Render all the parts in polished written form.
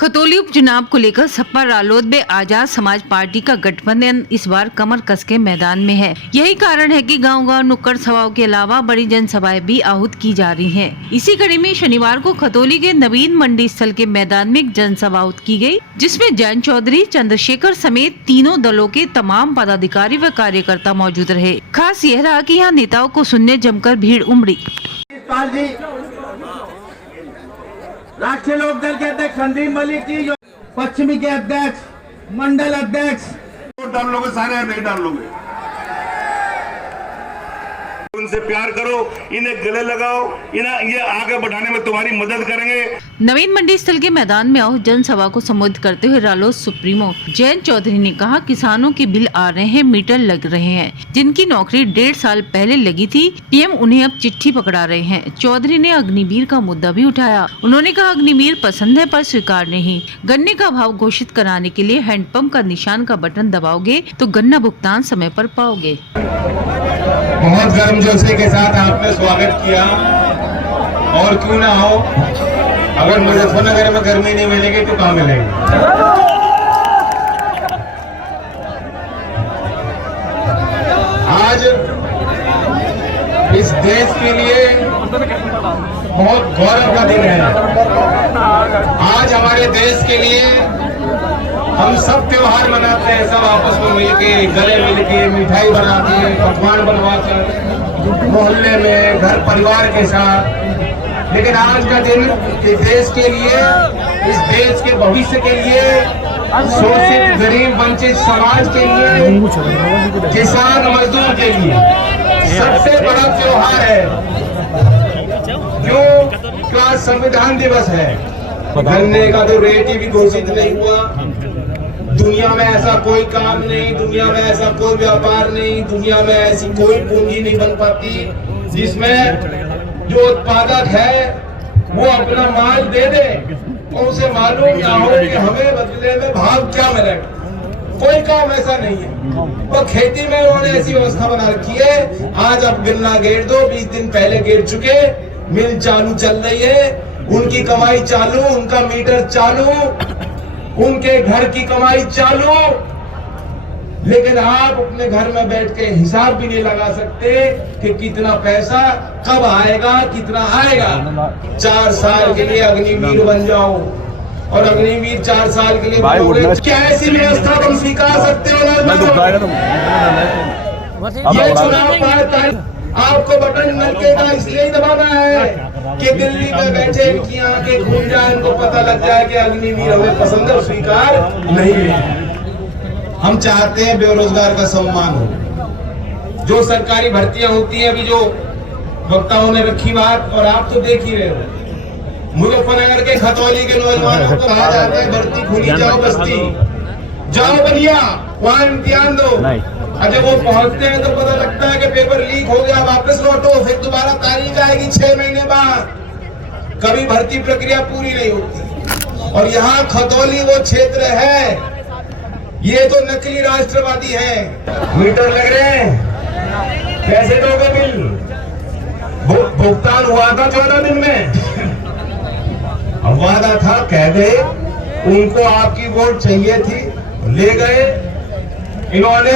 खतौली उपचुनाव को लेकर सपा रालोद में आजाद समाज पार्टी का गठबंधन इस बार कमर कस के मैदान में है। यही कारण है कि गांव-गांव नुक्कड़ सभाओं के अलावा बड़ी जनसभाएं भी आहूत की जा रही हैं। इसी कड़ी में शनिवार को खतौली के नवीन मंडी स्थल के मैदान में एक जनसभा आहूत की गई, जिसमें जयंत चौधरी, चंद्रशेखर समेत तीनों दलों के तमाम पदाधिकारी व कार्यकर्ता मौजूद रहे। खास यह रहा कि यहाँ नेताओं को सुनने जमकर भीड़ उमड़ी। राष्ट्रीय लोकदल के अध्यक्ष संदीप मलिक जी, जो पश्चिमी के अध्यक्ष, मंडल अध्यक्ष, डाल लोगे सारे नहीं डाल लोगे। उनसे प्यार करो, इन्हें गले लगाओ, इन्हें ये आगे बढ़ाने में तुम्हारी मदद करेंगे। नवीन मंडी स्थल के मैदान में आहूत जनसभा को संबोधित करते हुए रालोद सुप्रीमो जयंत चौधरी ने कहा, किसानों के बिल आ रहे हैं, मीटर लग रहे हैं, जिनकी नौकरी 1.5 साल पहले लगी थी, पीएम उन्हें अब चिट्ठी पकड़ा रहे हैं। चौधरी ने अग्निवीर का मुद्दा भी उठाया। उन्होंने कहा, अग्निवीर पसंद है पर स्वीकार नहीं। गन्ने का भाव घोषित कराने के लिए हैंडपंप का निशान का बटन दबाओगे तो गन्ना भुगतान समय पर पाओगे। बहुत गर्मजोशी के साथ आपने स्वागत किया, और क्यों ना हो, अगर मुजफ्फरनगर में गर्मी नहीं मिलेगी तो कहाँ मिलेगी। आज इस देश के लिए बहुत गौरव का दिन है। आज हमारे देश के लिए हम सब त्योहार मनाते हैं, सब आपस में मिलके, गले मिलके, मिठाई बनाते हैं, पकवान बनवाकर, मोहल्ले में, घर परिवार के साथ। लेकिन आज का दिन इस देश के लिए, इस देश के भविष्य के लिए, शोषित, गरीब, वंचित समाज के लिए, किसान मजदूर के लिए सबसे बड़ा त्योहार है। क्यों? संविधान दिवस है। गन्ने का तो रेट ही भी घोषित नहीं हुआ। दुनिया में ऐसा कोई काम नहीं, दुनिया में ऐसा कोई व्यापार नहीं, दुनिया में ऐसी कोई पूंजी नहीं बन पाती जिसमें जो उत्पादक है वो अपना माल दे दे और उसे मालूम ना हो कि हमें बदले में भाव क्या मिलेगा। कोई काम ऐसा नहीं है। वो खेती में उन्होंने ऐसी व्यवस्था बना रखी है। आज अब गन्ना गेर दो, 20 दिन पहले गेर चुके, मिल चालू चल रही है, उनकी कमाई चालू, उनका मीटर चालू, उनके घर की कमाई चालू। लेकिन आप अपने घर में बैठ के हिसाब भी नहीं लगा सकते कि कितना पैसा कब आएगा, कितना आएगा। 4 साल के लिए अग्निवीर बन जाओ, और अग्निवीर 4 साल के लिए बनोगे। क्या ऐसी व्यवस्था तुम स्वीकार सकते हो? ये चुनाव पाता है, आपको बटन नलके इसलिए ही दबाना है कि दिल्ली में बैठे इनकी आंखें घूम जाए, इनको पता लग जाए कि अग्निवीर हमें पसंद है, स्वीकार नहीं है। हम चाहते हैं बेरोजगार का सम्मान हो। जो सरकारी भर्तियां होती हैं, अभी जो वक्ताओं ने रखी बात, और आप तो देख ही रहे हो, मुजफ्फरनगर के खतौली के नौजवानों को कहा जाता है भर्ती खुली, जाओ बस्ती, जाओ बनिया, वहां इम्तिहान दो। जब वो पहुंचते हैं तो पता लगता है कि पेपर लीक हो गया, वापस लौटो, फिर दोबारा तारीख आएगी 6 महीने बाद। कभी भर्ती प्रक्रिया पूरी नहीं होती। और यहाँ खतौली वो क्षेत्र है, ये तो नकली राष्ट्रवादी है। मीटर लग रहे हैं, कैसे दोगे बिल? भुगतान हुआ था 14 दिन में। अब वादा था, कह गए, उनको आपकी वोट चाहिए थी, ले गए। इन्होंने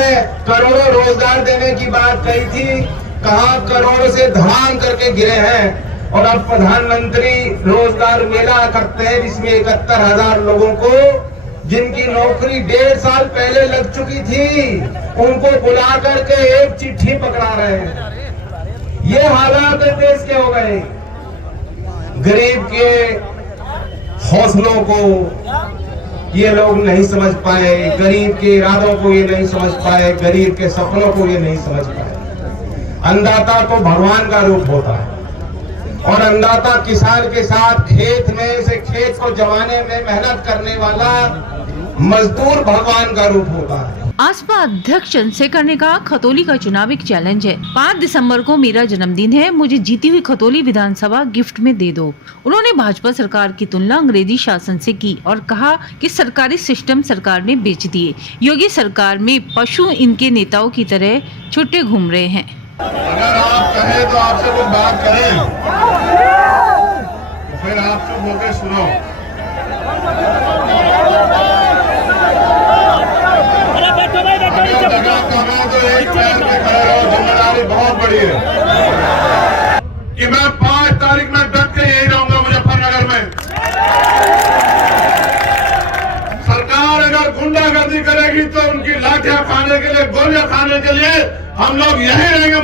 करोड़ों रोजगार देने की बात कही थी, कहा करोड़ों से धड़ाम करके गिरे हैं। और अब प्रधानमंत्री रोजगार मेला करते हैं, जिसमें 71,000 लोगों को, जिनकी नौकरी 1.5 साल पहले लग चुकी थी, उनको बुला करके एक चिट्ठी पकड़ा रहे हैं। ये हालात देश के हो गए। गरीब के हौसलों को ये लोग नहीं समझ पाए, गरीब के इरादों को ये नहीं समझ पाए, गरीब के सपनों को ये नहीं समझ पाए। अन्नदाता तो भगवान का रूप होता है, और अन्नदाता किसान के साथ खेत में से खेत को जमाने में मेहनत करने वाला मजदूर भगवान का रूप होता है। आसपा अध्यक्ष चंद्रशेखर ने कहा, खतौली का चुनाव एक चैलेंज है। 5 दिसंबर को मेरा जन्मदिन है, मुझे जीती हुई खतौली विधानसभा गिफ्ट में दे दो। उन्होंने भाजपा सरकार की तुलना अंग्रेजी शासन से की और कहा कि सरकारी सिस्टम सरकार ने बेच दिए। योगी सरकार में पशु इनके नेताओं की तरह छुट्टे घूम रहे हैं। अगर आप कहें तो आपसे कुछ बात करें, तो फिर आप चुप होकर सुनो। नहीं तो उनकी लाठियां खाने के लिए, गोलियां खाने के लिए हम लोग यहीं रहेंगे।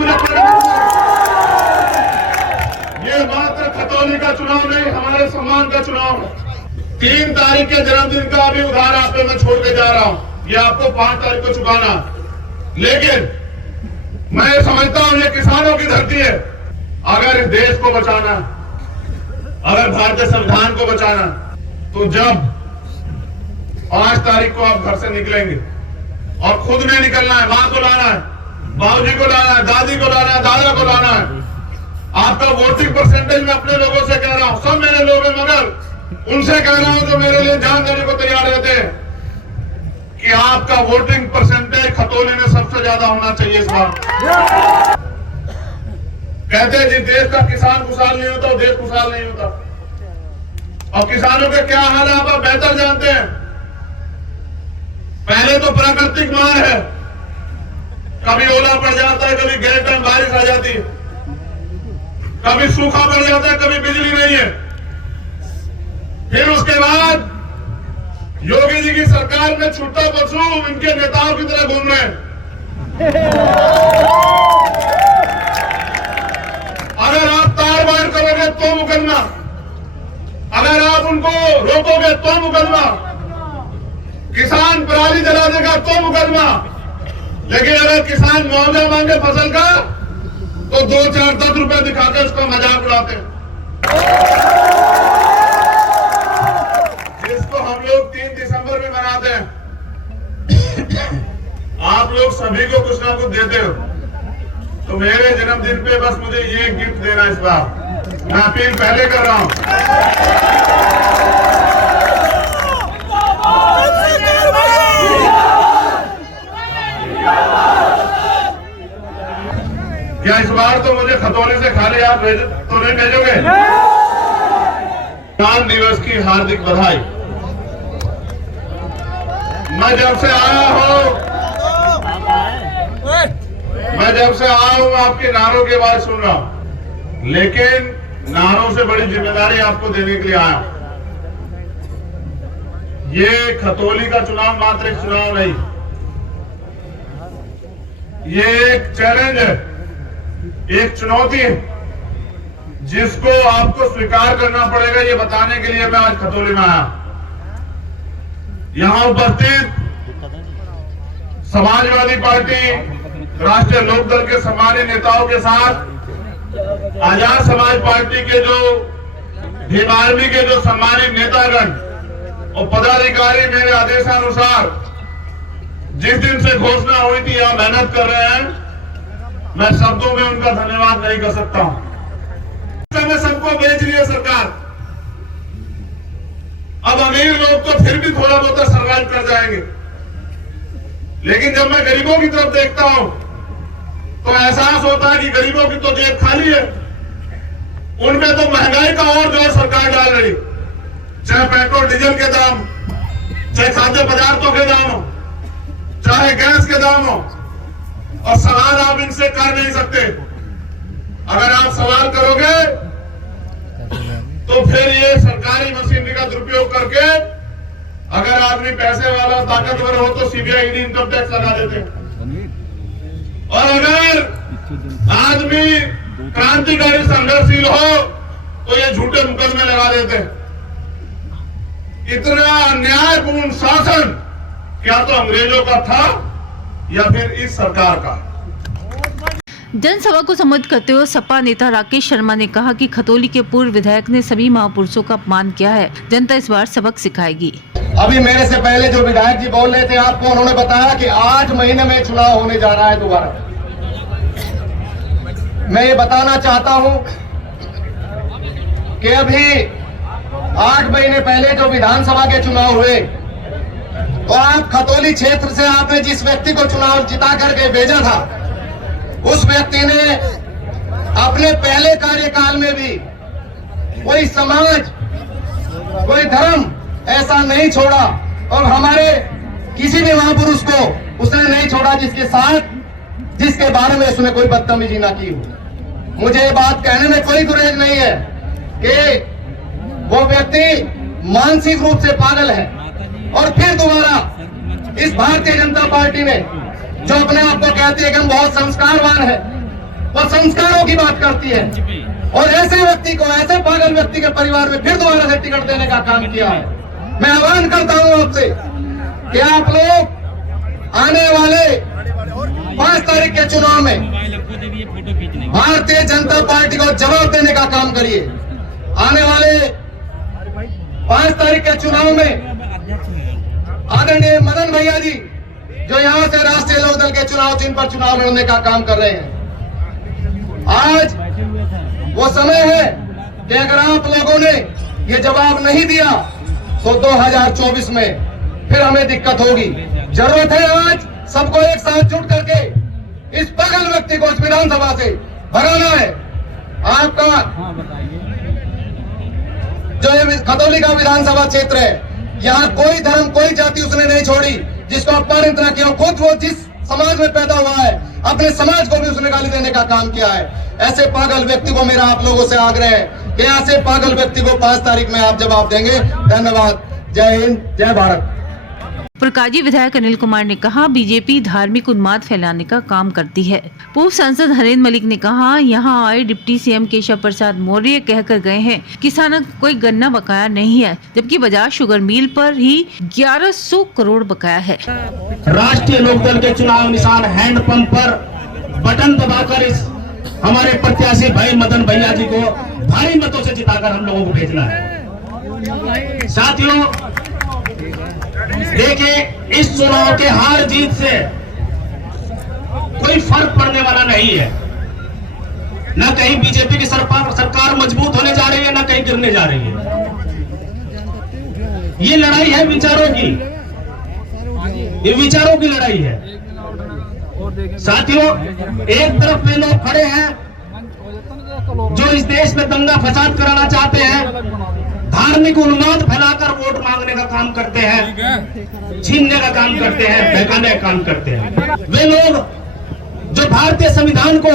ये मात्र खतौली का चुनाव नहीं, हमारे सम्मान का चुनाव है। 3 तारीख के जन्मदिन का अभी उधार आप पे मैं छोड़ के जा रहा हूं, ये आपको 5 तारीख को चुकाना। लेकिन मैं ये समझता हूं ये किसानों की धरती है। अगर इस देश को बचाना, अगर भारतीय संविधान को बचाना, तो जब 5 तारीख को आप घर से निकलेंगे और खुद में निकलना है, मां को लाना है, बाबूजी को लाना है, दादी को लाना है, दादा को लाना है। आपका वोटिंग परसेंटेज में अपने लोगों से कह रहा हूं, सब मेरे लोग हैं, मगर उनसे कह रहा हूं जो मेरे लिए जान देने को तैयार रहते हैं कि आपका वोटिंग परसेंटेज खतौली में सबसे ज्यादा होना चाहिए इस बार। कहते हैं जिस देश का किसान खुशहाल नहीं होता वो देश खुशहाल नहीं होता। और किसानों के क्या हाल है आप बेहतर जानते हैं। पहले तो प्राकृतिक मार है, कभी ओला पड़ जाता है, कभी गैर टाइम बारिश आ जाती है, कभी सूखा पड़ जाता है, कभी बिजली नहीं है। फिर उसके बाद योगी जी की सरकार में छुट्टा पशु इनके नेताओं की तरह घूम रहे हैं। अगर आप तार बाड़ करोगे तो मुकदमा, अगर आप उनको रोकोगे तो मुकदमा, किसान पराली जला देगा तो मुकदमा। लेकिन अगर किसान मुआवजा मांगे फसल का तो 2, 4, 10 रुपए दिखाकर उसका मजाक उड़ाते हैं। जिसको हम लोग 3 दिसंबर में मनाते हैं, आप लोग सभी को कुछ ना कुछ देते हो, तो मेरे जन्मदिन पे बस मुझे ये गिफ्ट देना इस बार। मैं अपील पहले कर रहा हूं। क्या इस बार तो मुझे खतौली से खाली आप तो नहीं भेजोगे? किसान दिवस की हार्दिक बधाई। मैं जब से आया हूं आपके नारों की आवाज सुन रहा हूं, लेकिन नारों से बड़ी जिम्मेदारी आपको देने के लिए आया हूं। ये खतौली का चुनाव मात्र एक चुनाव नहीं, ये एक चैलेंज है, एक चुनौती है जिसको आपको स्वीकार करना पड़ेगा। ये बताने के लिए मैं आज खतौली में आया। यहां उपस्थित समाजवादी पार्टी, राष्ट्रीय लोकदल के सम्मानित नेताओं के साथ आजाद समाज पार्टी के जो भीम आर्मी के जो सम्मानित नेतागण और पदाधिकारी मेरे आदेशानुसार जिस दिन से घोषणा हुई थी यहां मेहनत कर रहे हैं, मैं शब्दों में उनका धन्यवाद नहीं कर सकता हूं। में सबको बेच रही है सरकार। अब अमीर लोग तो फिर भी थोड़ा बहुत सर्वाइव कर जाएंगे, लेकिन जब मैं गरीबों की तरफ देखता हूं तो एहसास होता है कि गरीबों की तो जेब खाली है, उनमें तो महंगाई का और जोर सरकार डाल रही, चाहे पेट्रोल डीजल के दाम, चाहे खाद्य पदार्थों के दाम हो, चाहे गैस के दाम हो, और सवाल आप इनसे कर नहीं सकते। अगर आप सवाल करोगे तो फिर ये सरकारी मशीनरी का दुरुपयोग करके अगर आदमी पैसे वाला ताकतवर हो तो सीबीआई ईडी इनकम टैक्स लगा देते हैं, और अगर आदमी क्रांतिकारी संघर्षशील हो तो ये झूठे मुकदमे लगा देते हैं। इतना अन्यायपूर्ण शासन क्या तो अंग्रेजों का था या फिर इस सरकार का। जनसभा को संबोधित करते हुए सपा नेता राकेश शर्मा ने कहा कि खतौली के पूर्व विधायक ने सभी महापुरुषों का अपमान किया है, जनता इस बार सबक सिखाएगी। अभी मेरे से पहले जो विधायक जी बोल रहे थे आपको, उन्होंने बताया कि 8 महीने में चुनाव होने जा रहा है दोबारा। मैं ये बताना चाहता हूं कि अभी 8 महीने पहले जो विधानसभा के चुनाव हुए तो आप खतौली क्षेत्र से आपने जिस व्यक्ति को चुनाव जिता करके भेजा था, उस व्यक्ति ने अपने पहले कार्यकाल में भी कोई समाज, कोई धर्म ऐसा नहीं छोड़ा, और हमारे किसी भी महापुरुष को उसने नहीं छोड़ा जिसके साथ, जिसके बारे में उसने कोई बदतमीजी ना की हो। मुझे ये बात कहने में कोई गुरेज नहीं है कि वो व्यक्ति मानसिक रूप से पागल है और फिर दोबारा इस भारतीय जनता पार्टी ने, जो अपने आप को कहती है कि हम बहुत संस्कारवान है, वो संस्कारों की बात करती है और ऐसे व्यक्ति को, ऐसे पागल व्यक्ति के परिवार में फिर दोबारा से टिकट देने का काम किया है। मैं आह्वान करता हूं आपसे कि आप लोग आने वाले 5 तारीख के चुनाव में भारतीय जनता पार्टी को जवाब देने का काम करिए। आने वाले 5 तारीख के चुनाव में आदरणीय मदन भैया जी, जो यहां से राष्ट्रीय लोकदल के चुनाव चिन्ह पर चुनाव लड़ने का काम कर रहे हैं, आज वो समय है कि अगर आप लोगों ने ये जवाब नहीं दिया तो 2024 में फिर हमें दिक्कत होगी। जरूरत है आज सबको एक साथ जुट करके इस पागल व्यक्ति को इस विधानसभा से भगाना है। आपका जो ये खतौली का विधानसभा क्षेत्र है, यहाँ कोई धर्म, कोई जाति उसने नहीं छोड़ी जिसको अपमानित न किया। खुद वो जिस समाज में पैदा हुआ है, अपने समाज को भी उसने गाली देने का काम किया है। ऐसे पागल व्यक्ति को मेरा आप लोगों से आग्रह है कि ऐसे पागल व्यक्ति को 5 तारीख में आप जवाब देंगे। धन्यवाद। जय हिंद, जय भारत। प्रकाजी विधायक अनिल कुमार ने कहा, बीजेपी धार्मिक उन्माद फैलाने का काम करती है। पूर्व सांसद हरेंद्र मलिक ने कहा, यहां आए डिप्टी सीएम केशव प्रसाद मौर्य कहकर गए हैं किसानों को कोई गन्ना बकाया नहीं है, जबकि बजाज शुगर मिल पर ही 1100 करोड़ बकाया है। राष्ट्रीय लोकदल के चुनाव निशान हैंडपंप पर बटन दबाकर इस हमारे प्रत्याशी भाई मदन भैया जी को भारी मतों से जिताकर हम लोगों को भेजना है। साथियों, देखिए, इस चुनाव के हार जीत से कोई फर्क पड़ने वाला नहीं है। न कहीं बीजेपी की सरकार मजबूत होने जा रही है, न कहीं गिरने जा रही है। ये लड़ाई है विचारों की, ये विचारों की लड़ाई है। साथियों, एक तरफ वे लोग खड़े हैं जो इस देश में दंगा फसाद कराना चाहते हैं, धार्मिक उन्माद फैलाकर वोट मांगने का काम करते हैं, छीनने का काम करते हैं, बहकाने का काम करते हैं। वे लोग जो भारतीय संविधान को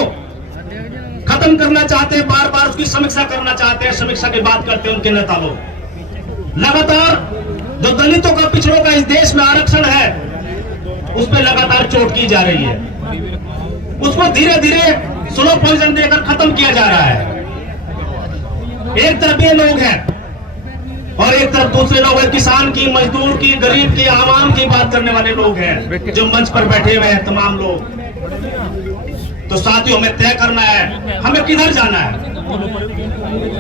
खत्म करना चाहते हैं, बार बार उसकी समीक्षा करना चाहते हैं, समीक्षा की बात करते हैं उनके नेता लोग। लगातार जो दलितों का, पिछड़ों का इस देश में आरक्षण है, उस पर लगातार चोट की जा रही है। उसको धीरे धीरे स्लो पॉइजन देकर खत्म किया जा रहा है। एक तरफ ये लोग हैं और एक तरफ दूसरे लोग हैं, किसान की, मजदूर की, गरीब की, आवाम की बात करने वाले लोग हैं जो मंच पर बैठे हुए हैं तमाम लोग। तो साथियों, हमें तय करना है हमें किधर जाना है।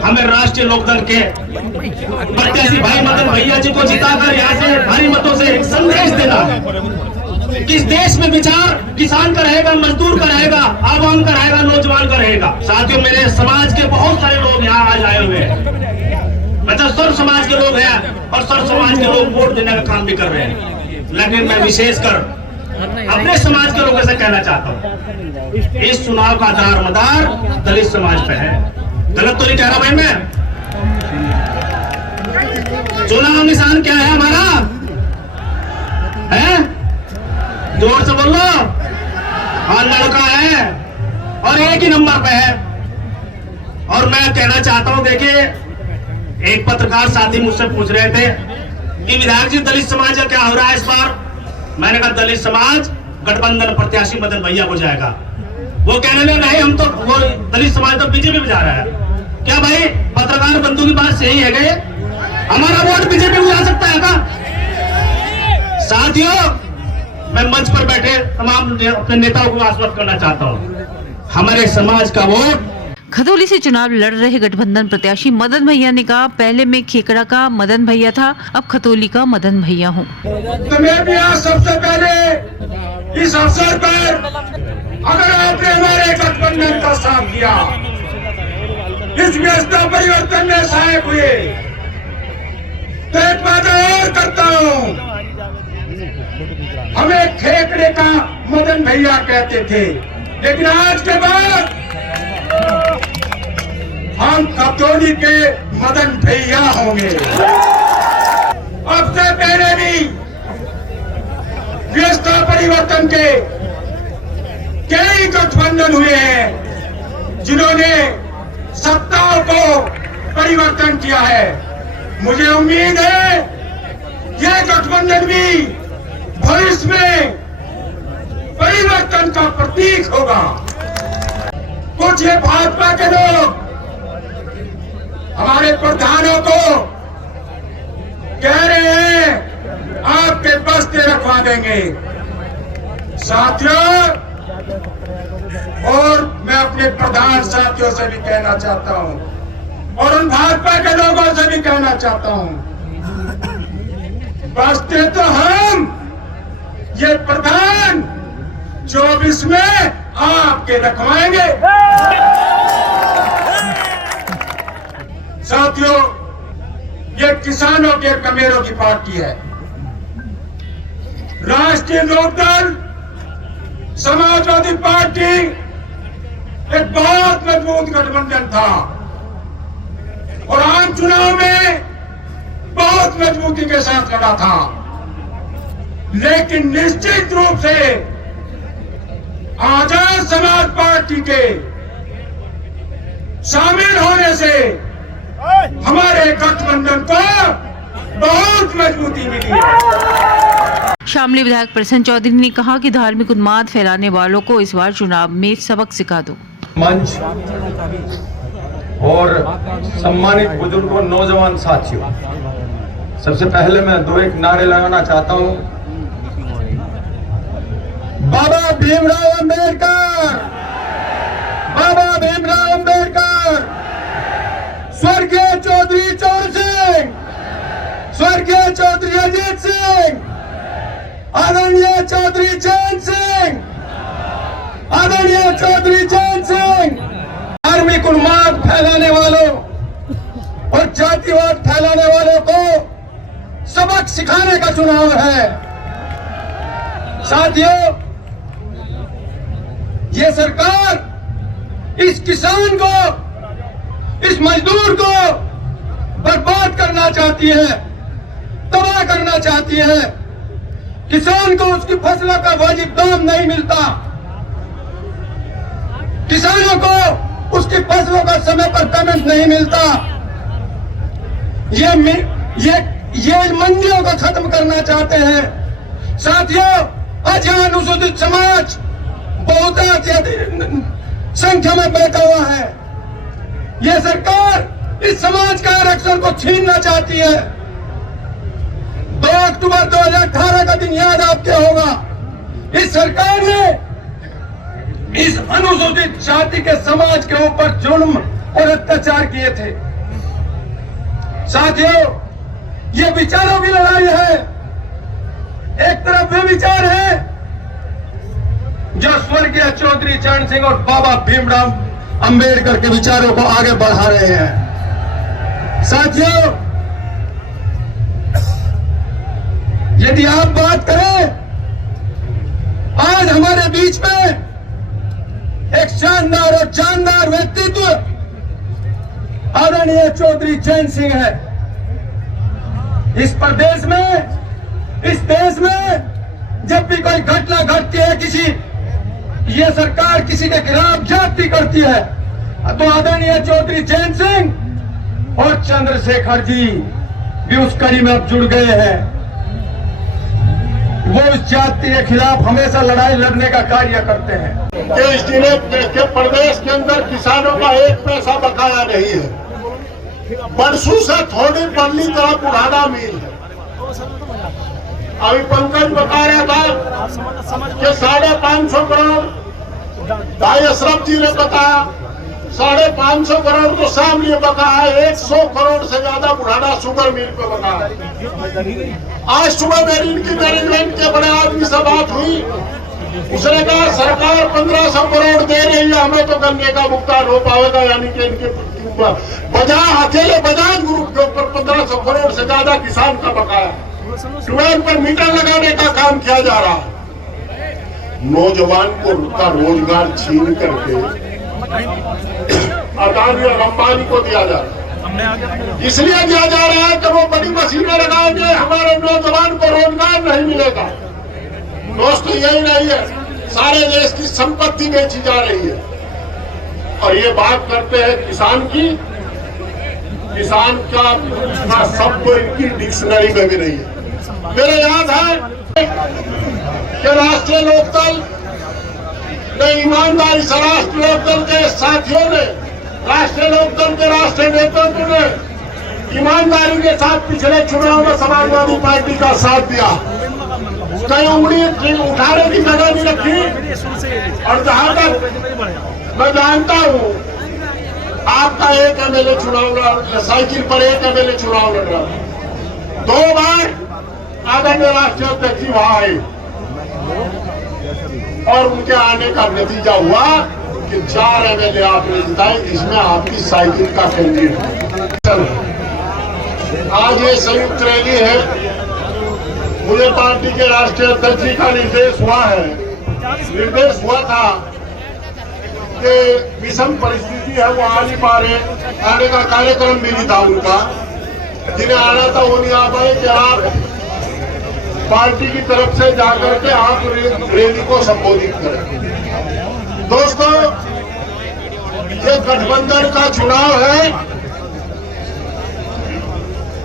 हमें राष्ट्रीय लोकदल के प्रत्याशी भाई मदन भैया जी को जिताकर यहाँ से भारी मतों से एक संदेश देना है कि इस देश में विचार किसान का रहेगा, मजदूर का रहेगा, आवाम का रहेगा, नौजवान का रहेगा। साथियों, मेरे समाज के बहुत सारे लोग यहाँ आज आए हुए हैं, मतलब सर्व समाज के लोग हैं और सर्व समाज के लोग वोट देने का काम भी कर रहे हैं। लेकिन मैं विशेषकर अपने समाज के लोगों से कहना चाहता हूँ, इस चुनाव का दार मदार दलित समाज पे है। गलत तो नहीं कह रहा भाई मैं? चुनाव निशान क्या है हमारा? है? जोर से बोलो। और लड़का है और एक ही नंबर पे है। और मैं कहना चाहता हूं, देखिए, एक पत्रकार साथी मुझसे पूछ रहे थे कि विधायक जी, दलित समाज का क्या हो रहा है इस बार? मैंने कहा, दलित समाज गठबंधन प्रत्याशी मदन भैया को जाएगा। वो कहने लगे, नहीं, हम तो वो दलित समाज तो बीजेपी में जा रहा है। क्या भाई, पत्रकार बंधु की बात सही है गए? हमारा वोट बीजेपी में जा सकता है क्या? साथियों, मैं मंच पर बैठे तमाम अपने नेताओं को आश्वस्त करना चाहता हूँ, हमारे समाज का वोट। खतौली से चुनाव लड़ रहे गठबंधन प्रत्याशी मदन भैया ने कहा, पहले मैं खेकड़ा का मदन भैया था, अब खतौली का मदन भैया हूँ। तो मैं भी आज सबसे पहले इस अवसर पर, अगर आपने हमारे गठबंधन का साथ दिया, इस व्यवस्था परिवर्तन में सहायक हुए, तो एक बात और करता हूँ, हमें खेकड़े का मदन भैया कहते थे, लेकिन आज के बाद हम खतौली के मदन भैया होंगे। अब से पहले भी व्यवस्था परिवर्तन के कई गठबंधन हुए हैं जिन्होंने सत्ताओं को परिवर्तन किया है। मुझे उम्मीद है यह गठबंधन भी भविष्य में परिवर्तन का प्रतीक होगा। कुछ ये भाजपा के लोग हमारे प्रधानों को कह रहे हैं आपके बस्ते रखवा देंगे। साथियों, और मैं अपने प्रधान साथियों से भी कहना चाहता हूं और उन भाजपा के लोगों से भी कहना चाहता हूं, बस्ते तो हम ये प्रधान 24 में आपके रखवाएंगे। साथियों, ये किसानों के कमेरों की पार्टी है। राष्ट्रीय लोकदल, समाजवादी पार्टी एक बहुत मजबूत गठबंधन था और आम चुनाव में बहुत मजबूती के साथ लड़ा था, लेकिन निश्चित रूप से आजाद समाज पार्टी के शामिल होने से हमारे गठबंधन को बहुत मजबूती मिली है। शामली विधायक प्रसन्न चौधरी ने कहा कि धार्मिक उन्माद फैलाने वालों को इस बार चुनाव में सबक सिखा दो। मंच और सम्मानित बुजुर्गों, नौजवान साथियों, सबसे पहले मैं दो एक नारे लगाना चाहता हूं। बाबा भीमराव अंबेडकर, बाबा भीमराव अंबेडकर, स्वर्गीय चौधरी चौर सिंह, स्वर्गीय चौधरी अजीत सिंह, आदरणीय चौधरी जैन सिंह, आदरणीय चौधरी जैन सिंह। धार्मिक उन्माद फैलाने वालों और जातिवाद फैलाने वालों को सबक सिखाने का चुनाव है। साथियों, ये सरकार इस किसान को, इस मजदूर को बर्बाद करना चाहती है, तबाह करना चाहती है। किसान को उसकी फसलों का वाजिब दाम नहीं मिलता, किसानों को उसकी फसलों का समय पर पेमेंट नहीं मिलता। ये मंडियों को खत्म करना चाहते हैं। साथियों, आज यहाँ अनुसूचित समाज बहुत संख्या में बैठा हुआ है। यह सरकार इस समाज का आरक्षण को छीनना चाहती है। 2 अक्टूबर 2018 का दिन याद आपके होगा। इस सरकार ने इस अनुसूचित जाति के समाज के ऊपर जुल्म और अत्याचार किए थे। साथियों, ये विचारों की लड़ाई है। एक तरफ वे विचार हैं जो स्वर्गीय चौधरी चरण सिंह और बाबा भीमराव अंबेडकर के विचारों को आगे बढ़ा रहे हैं। साथियों, यदि आप बात करें, आज हमारे बीच में एक शानदार और जानदार व्यक्तित्व आदरणीय चौधरी जैन सिंह है। इस प्रदेश में, इस देश में जब भी कोई घटना घटती है, ये सरकार किसी के खिलाफ जाति करती है, तो आदरणीय चौधरी जैन सिंह और चंद्रशेखर जी भी उस कड़ी में अब जुड़ गए हैं। वो इस जाति के खिलाफ हमेशा लड़ाई लड़ने का कार्य करते हैं। कि इस जिले के प्रदेश के अंदर किसानों का एक पैसा बकाया नहीं है। बरसों से थोड़ी पल्ली तरफ बुढ़ाना मिल है। अभी पंकज बता रहा था कि 550 करोड़, भाई अशरफ जी ने बताया 550 करोड़ तो सामने बका है। 100 करोड़ से ज्यादा बुढ़ाना शुगर मिल पे बका है। आज सुबह मेरी इनकी मैनेजमेंट के बड़े आदमी से बात हुई, उसने कहा सरकार 1500 करोड़ दे रही है, हमें तो गन्ने का भुगतान हो पाएगा। यानी कि इनके अकेले बजाज ग्रुप के ऊपर 1500 करोड़ से ज्यादा किसान का बकाया। ट्यूबवेल पर मीटर लगाने का काम किया जा रहा है। नौजवान को उनका रोजगार छीन करके अदानी और अंबानी को दिया जा रहा है। इसलिए दिया जा रहा है कि वो बड़ी मशीनें लगाएंगे, हमारे नौजवान को रोजगार नहीं मिलेगा। दोस्तों, यही नहीं है, सारे देश की संपत्ति बेची जा रही है। और ये बात करते हैं किसान की, किसान का शब्द इनकी डिक्शनरी में भी नहीं है। मेरे याद है कि राष्ट्रीय लोकदल ने ईमानदारी से राष्ट्रीय लोकदल के साथियों ने, राष्ट्रीय लोकदल के राष्ट्रीय नेतृत्व ने ईमानदारी के साथ पिछले चुनाव में समाजवादी पार्टी का साथ दिया। कहीं उंगली उठाने की जगह नहीं रखी। और जहां तक मैं जानता हूं, आपका एक एमएलए चुनाव लड़, साइकिल पर एक एमएलए चुनाव लड़ रहा, 2 बार आदरणीय राष्ट्रीय अध्यक्ष वहां आए और उनके आने का नतीजा हुआ कि 4 एमएलए आपने जिताए, इसमें आपकी साइकिल का कैंडिडेट। आज ये संयुक्त रैली है। मुझे पार्टी के राष्ट्रीय अध्यक्ष जी का निर्देश हुआ था कि विषम परिस्थिति है, वो आ नहीं पा रहे, आने का कार्यक्रम भी नहीं था उनका, जिन्हें आना था वो नहीं आ पाए, कि आप पार्टी की तरफ से जाकर के आप रैली को संबोधित करें। दोस्तों, ये गठबंधन का चुनाव है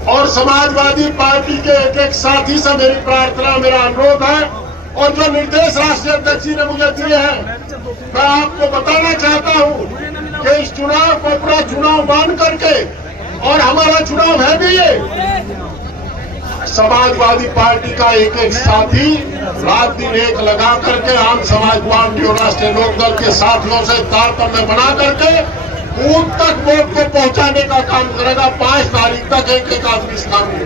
और समाजवादी पार्टी के एक एक साथी से मेरी प्रार्थना, मेरा अनुरोध है, और जो निर्देश राष्ट्रीय अध्यक्ष जी ने मुझे दिए हैं, मैं आपको बताना चाहता हूं कि इस चुनाव को पूरा चुनाव मान करके, और हमारा चुनाव है भी ये, समाजवादी पार्टी का एक एक साथी रात दिन एक लगा करके आम समाज पार्टी और राष्ट्रीय लोकदल के साथियों से तारतम्य बना करके बूथ तक वोट को पहुंचाने का काम करेगा। 5 तारीख तक एक एक आदमी इस काम में